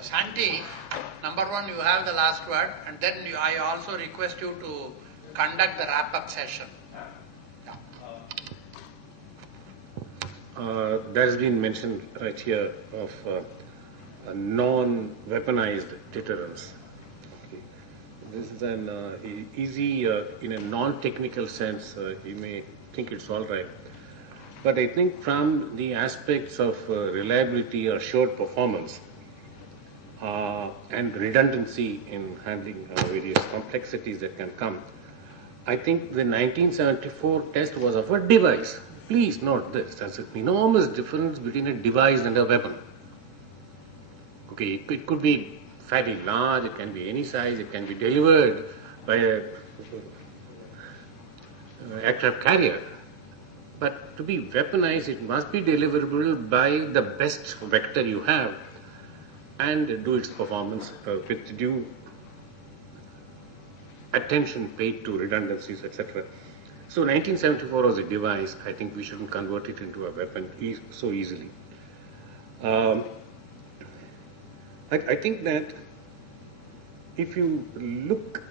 Santi, number one, you have the last word, and then I also request you to conduct the wrap-up session. There has been mention right here of non-weaponized deterrence. Okay. This is an easy, in a non-technical sense, you may think it's all right. But I think from the aspects of reliability or assured performance and redundancy in handling various complexities that can come, I think the 1974 test was of a device. Please note this, there's an enormous difference between a device and a weapon. Okay, it could be fairly large, it can be any size, it can be delivered by a aircraft carrier. But to be weaponized, it must be deliverable by the best vector you have and do its performance with due attention paid to redundancies, etc. So 1974 was a device. I think we shouldn't convert it into a weapon so easily. I think that if you look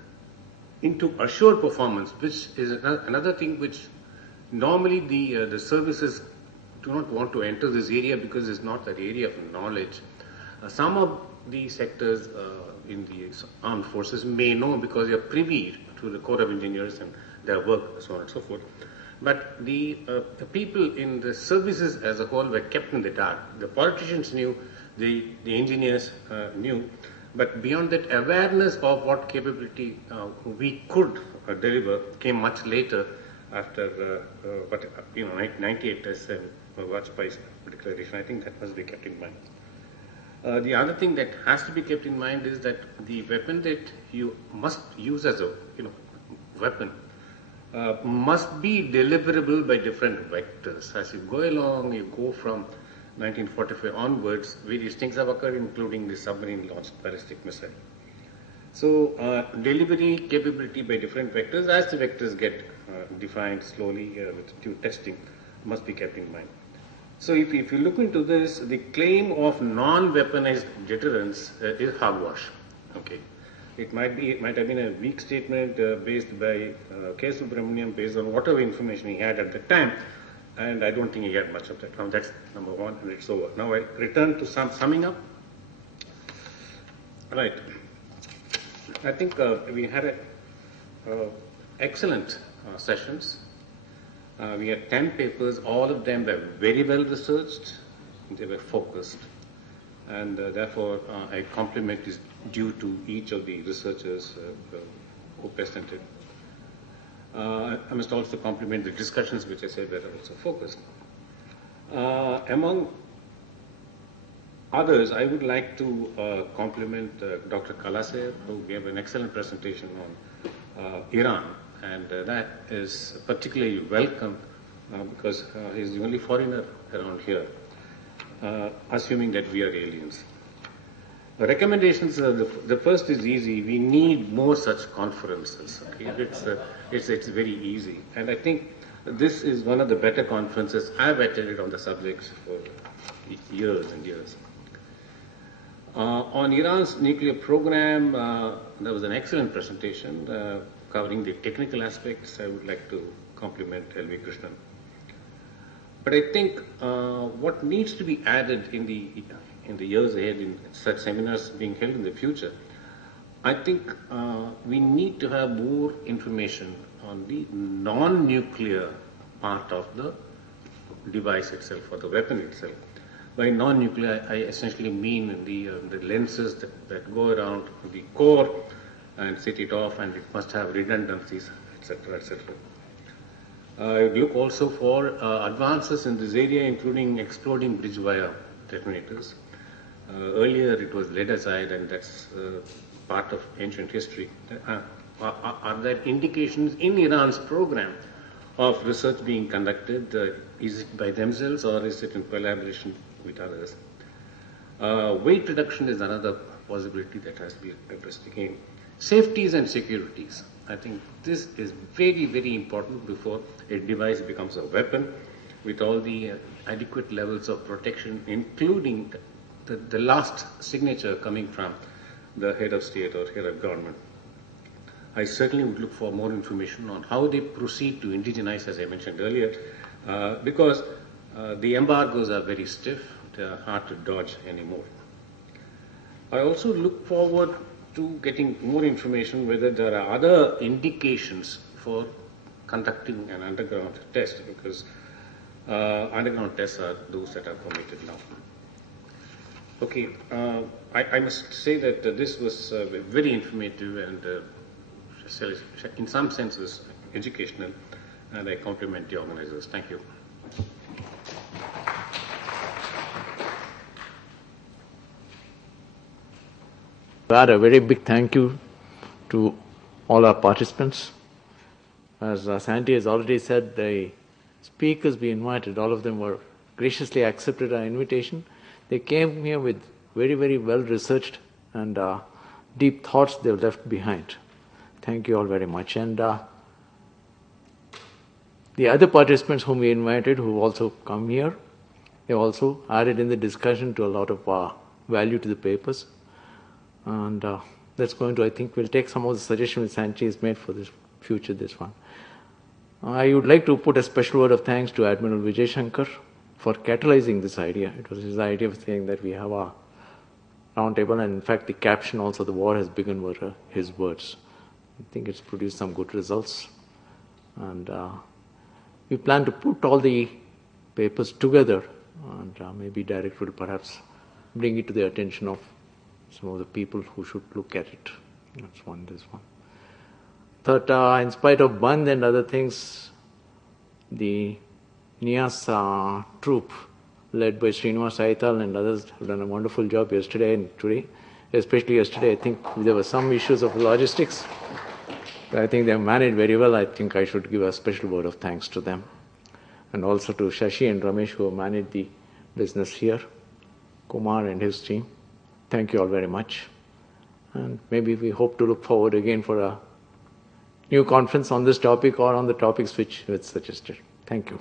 into assured performance, which is another thing which normally the services do not want to enter this area because it's not that area of knowledge. Some of the sectors in the armed forces may know because they are privy to the Corps of Engineers and their work, so on and so forth. But the people in the services as a whole were kept in the dark. The politicians knew, the engineers knew, but beyond that, awareness of what capability we could deliver came much later after 98 tests and Vajpayee's declaration. I think that must be kept in mind. The other thing that has to be kept in mind is that the weapon that you must use as a weapon must be deliverable by different vectors. As you go along, you go from 1945 onwards, various things have occurred, including the submarine-launched ballistic missile. So, delivery capability by different vectors, as the vectors get defined slowly with due testing, must be kept in mind. So, if you look into this, the claim of non-weaponized deterrence is hogwash. Okay. It might have been a weak statement based by K. Subramaniam based on whatever information he had at the time, and I don't think he had much of that. Now that's number one, and it's over. Now I return to summing up. Right. I think we had excellent sessions. We had 10 papers. All of them were very well researched. They were focused. And therefore, I compliment is due to each of the researchers who presented. I must also compliment the discussions, which I said were also focused. Among others, I would like to compliment Dr. Kalaser, who gave an excellent presentation on Iran, and that is particularly welcome because he's the only foreigner around here. Assuming that we are aliens. The recommendations, the first is easy. We need more such conferences. Okay? It's very easy. And I think this is one of the better conferences I've attended on the subjects for years and years. On Iran's nuclear program, there was an excellent presentation covering the technical aspects. I would like to compliment L.V. Krishnan. But I think what needs to be added in the years ahead in such seminars being held in the future, I think we need to have more information on the non-nuclear part of the device itself or the weapon itself. By non-nuclear, I essentially mean the lenses that go around the core and set it off, and it must have redundancies, etc., etc. I look also for advances in this area, including exploding bridge wire detonators. Earlier it was lead acid, and that's part of ancient history. Are there indications in Iran's program of research being conducted? Is it by themselves or is it in collaboration with others? Weight reduction is another possibility that has to be addressed again. Safeties and securities. I think this is very, very important before a device becomes a weapon with all the adequate levels of protection, including the last signature coming from the head of state or head of government. I certainly would look for more information on how they proceed to indigenize, as I mentioned earlier, because the embargoes are very stiff, they are hard to dodge anymore. I also look forward to getting more information whether there are other indications for conducting an underground test, because underground tests are those that are permitted now. Okay, I must say that this was very informative and in some senses educational, and I compliment the organizers. Thank you. Add a very big thank you to all our participants. As Sandy has already said, the speakers we invited, all of them were graciously accepted our invitation. They came here with very, very well-researched and deep thoughts they left behind. Thank you all very much. And the other participants whom we invited who also come here, they also added in the discussion to a lot of value to the papers. And that's going to, I think, we'll take some of the suggestions Sanchi has made for this future, this one. I would like to put a special word of thanks to Admiral Vijay Shankar for catalyzing this idea. It was his idea of saying that we have a round table, and in fact the caption also, "The war has begun," were his words. I think it's produced some good results. And we plan to put all the papers together, and maybe Director will perhaps bring it to the attention of some of the people who should look at it. That's one, this one. But in spite of Bandh and other things, the NIAS troop, led by Srinivas Aital and others, have done a wonderful job yesterday and today. Especially yesterday, I think there were some issues of logistics. I think they have managed very well. I think I should give a special word of thanks to them. And also to Shashi and Ramesh, who have managed the business here, Kumar and his team. Thank you all very much. And maybe we hope to look forward again for a new conference on this topic or on the topics which were suggested. Thank you.